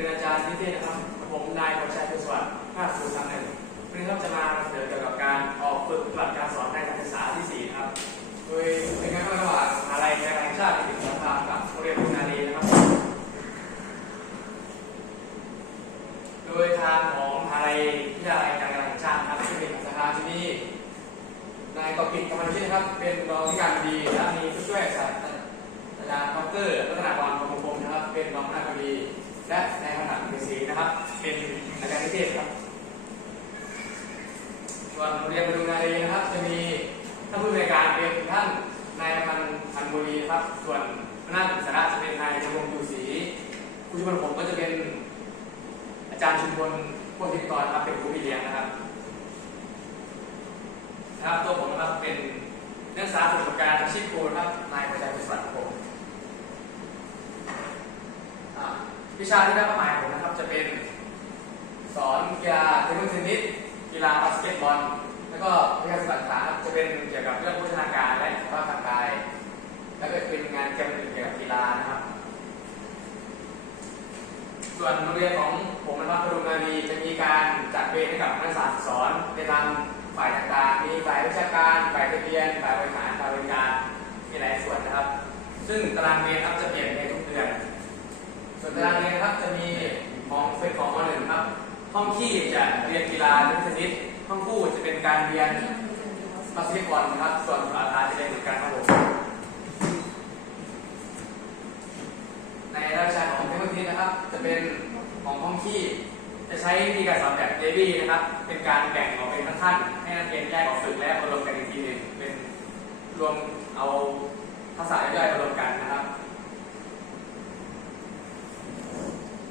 เป็นอาจารย์นิเทศนะครับ ผมนายกฤษชัยกุศลภาคสูตรทางหนึ่งวันนี้เราจะมานำเสนอเกี่ยวกับการออกฝึกปฏิบัติการสอนในการศึกษาที่สี่ครับ โดยเป็นงานระหว่างมหาลัยในการแห่งชาติที่ติดสภากับโรงเรียนบุนารีนะครับ โดยทางของมหาลัยวิทยาลัยการแห่งชาตินะครับที่เป็นสาขาที่นี่นายกปิดกรรมนิธินะครับ เป็นรองที่การบดีและมีผู้ช่วยศาสตราจารย์ดรรัตนากรพรหมพงศ์นะครับ เป็นรองคณะบดี และในขนาดเสีนะครับ เป็นอาจารย์นิเทศครับส่วนโรงเรียนบุญนารีนะครับ จะมีท่านผู้บริการเป็นท่านนายพันพันบุรีครับ ส่วนคณะศึกษาจะเป็นนายชมรมอยู่ศรีผู้ช่วยผมก็จะเป็นอาจารย์ชุมพลพวกพิธีกรครับเป็นครูพี่เลี้ยงนะครับนะครับตัวผมนะครับเป็นนักศึกษาประสบการณ์อาชีพครูครับนายประชัยพิศวัตรผมอ่า วิชาที่ได้รับหมายผมนะครับจะเป็นสอนกีฬาเทนนิสเทนนิสกีฬาบาสเกตบอลแล้วก็วิชาสปัตฐารจะเป็นเกี่ยวกับเรื่องพัฒนาการและสุขภาพร่างกาย แล้วก็เป็นงานเกี่ยวกับเกี่ยวกับกีฬานะครับ ส่วนโรงเรียนของผมนะครับพดุงนารีจะมีการจัดเวรให้กับนักศึกษาสอนในทางฝ่ายต่างๆ มีฝ่ายวิชาการ ฝ่ายทะเบียน ฝ่ายบริหาร ฝ่ายบริการมีหลายส่วนนะครับ ซึ่งตารางเรียนครับจะเปลี่ยนในทุกเดือน ส่วนตารางเรียนครับจะมีของเป็นของมหนึ่งครับ ห้องขี้จะเรียนกีฬาทุกชนิด ห้องคู่จะเป็นการเรียนบาสเกตบอลนะครับ ส่วนอาคาจะเป็นเหมือนกันครับผมในรายชาของเทคโนโลยีนะครับ จะเป็นของห้องที่จะใช้วิธีการสอนแบบเดลี่นะครับ เป็นการแบ่งออกเป็นขั้นๆให้นักเรียนแยกออกฝึกและมารวมกันอีกทีหนึ่งเป็นรวมเอาทักษะย่อยๆมารวมกันนะครับ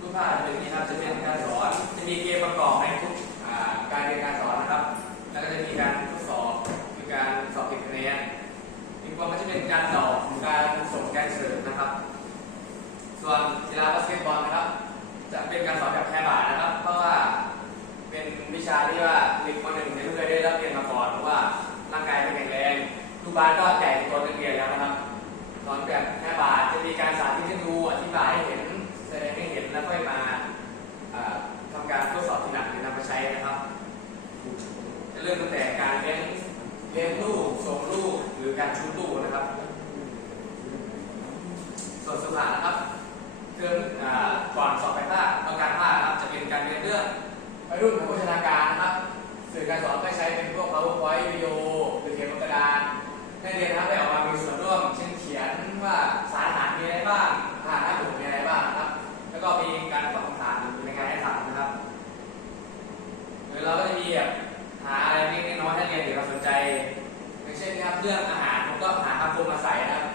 รูปภาพเป็นอย่งนี้ครับจะเป็นการสอน จะมีเกมประกอบในทุกการเรียนการสอนนะครับ แล้วก็จะมีการทดสอบคือการสอบเก็บคะแนนอีกว่ามันจะเป็นการตอบการส่งการเสริมนะครับ ส่วนกีฬาบาสเกตบอลนะครับ จะเป็นการสอนแบบแค่บาทนะครับ เพราะว่าเป็นวิชาที่ว่าเด็กคนหนึ่งเนี่ยไม่เคยได้รับเรียนมาก่อนเพราะว่าร่างกายไม่แข็งแรงลูกบาสก็ เลี้ยงลูกส่งลูกหรือการชูลูกนะครับ ส่วนสุขานะครับเครื่องอ่าก่อนสอบไปภาคต้องการภาคนะครับ จะเป็นการเรียนเรื่องวัยรุ่นโภชนาการนะครับ สื่อการสอนก็ใช้เป็นพวก powerpoint วิดีโอหรือเขียนบนกระดานให้เรียนนะครับได้ออกมามี มมาใส่นะครับ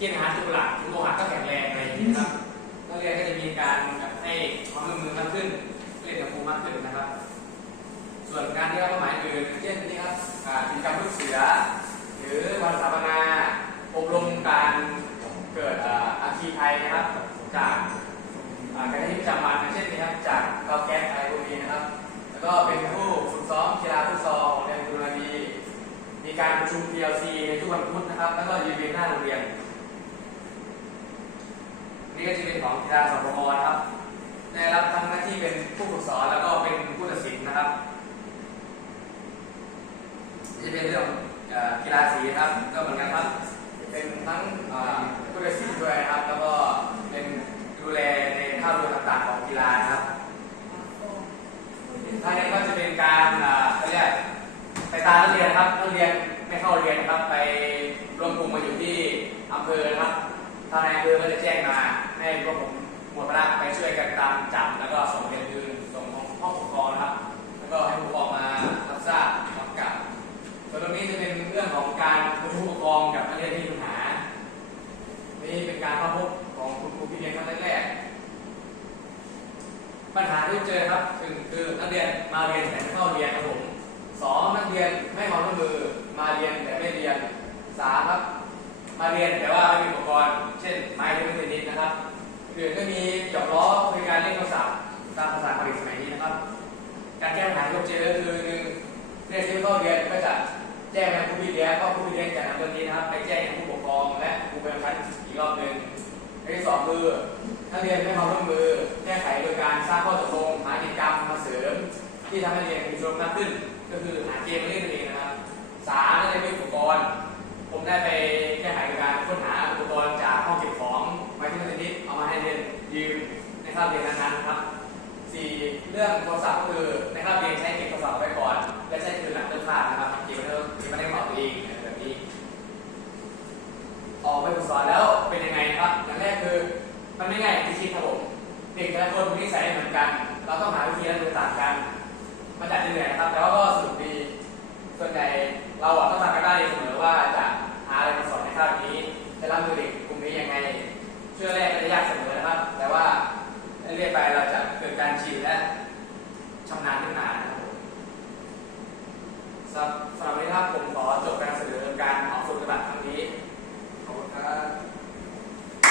กินอาหารจุกหลักโลหะก็แข็งแรงอะไรอย่างนี้นะครับนักเรียนก็จะมีการแบบให้ความร่วมมือมากขึ้นเล่นกับครูมากขึ้นนะครับ ส่วนการที่เราเป้าหมายอื่นเช่นนี่ครับอ่ากิจกรรมลูกเสือ หรือวันสถาปนาอบรมการเกิดอ่าอาคีภัยนะครับ จากอ่าการที่ประจำวันอย่างเช่นนี้ครับจากเตาแก๊สอะไรพวกนี้นะครับ แล้วก็เป็นผู้ฝึกซ้อมกีฬาฟุตซอลของเรียนบุรีมีการประชุม PLC ในทุกวันพุธ นะครับ แล้วก็ยืนเรียนหน้าโรงเรียน นี่ก็จะเป็นของกีฬาสพมนะครับ ได้รับทั้งหน้าที่เป็นผู้ฝึกสอนแล้วก็เป็นผู้ตัดสินนะครับนี่จะเป็นเรื่องกีฬาสีนะครับ ก็เหมือนกันครับ เป็นทั้งผู้ตัดสินด้วยนะครับ แล้วก็เป็นดูแลในภาพรวมต่างๆของกีฬานะครับท่านี้ก็จะเป็นการอ่าเขาเรียกไปตามนักเรียนครับนักเรียนไม่เข้าเรียนครับไป รวมกลุ่มมาอยู่ที่อำเภอนะครับทางนายอำเภอก็จะแจ้งมาให้พวกผมหมดพระไปช่วยกันตามจับแล้วก็ส่งเรียนคืนส่งของห้องปกครองนะครับ แล้วก็ให้ผู้ปกครองมารับทราบกำกับส่วนตรงนี้จะเป็นเรื่องของการประชุมผู้ปกครองกับนักเรียนที่มีปัญหา นี่เป็นการเข้าพบของคุณครูพี่เลี้ยงครั้งแรกปัญหาที่เจอครับคือคือนักเรียนมาเรียนแต่ไม่เข้าเรียนครับผมสองนักเรียนไม่ความร่วมมือมาเรียนแต่ไม่เรียนสาม มาเรียนแต่ว่าไม่มีอุปกรณ์ เช่นไม้เล่นเทนนิสนะครับคือก็มีหยอกล้อมีการเล่นโทรศัพท์ตามภาษาผลิตสมัยนี้นะครับ การแก้ปัญหาที่เราเจอก็คือหนึ่งเรียนที่ไม่เข้าเรียนก็จะแจ้งไปครูพี่เลี้ยงก็ครูพี่เลี้ยงจะนำเรื่องนี้นะครับ ไปแจ้งให้ผู้ปกครองและครูประจำชั้นอีกรอบหนึ่งอันที่สองคือนักเรียนไม่ความร่วมมือแก้ไขโดยการสร้างข้อตกลงหากิจกรรมมาเสริม ที่ทำให้เรียนมีชีวิตมากขึ้น ก็คือหาเกมมาเล่นเองนะครับสามก็จะเป็นอุปกรณ์ผมได้ไป คาบเรียนนั้นๆนะครับสี่เรื่องโทรศัพท์ก็คือในคาบเรียนใช้เก็บโทรศัพท์ไว้ก่อน และใช้คืนหลังเลิกคาบนะครับเก็บไว้แล้วเก็บไว้ในกระเป๋าตัวเองแบบนี้ ออกไปฝึกสอนแล้วเป็นยังไงครับอย่างแรกคือมันไม่ง่ายอย่ที่คิดครับผมเด็กแต่ละคนมีนิสัยไม่เหมือนกัน เราต้องหาวิธีรับมือต่างกัน มันอาจจะเหนื่อยนะครับ แต่ว่าก็สนุก สำหรับสนามในราผม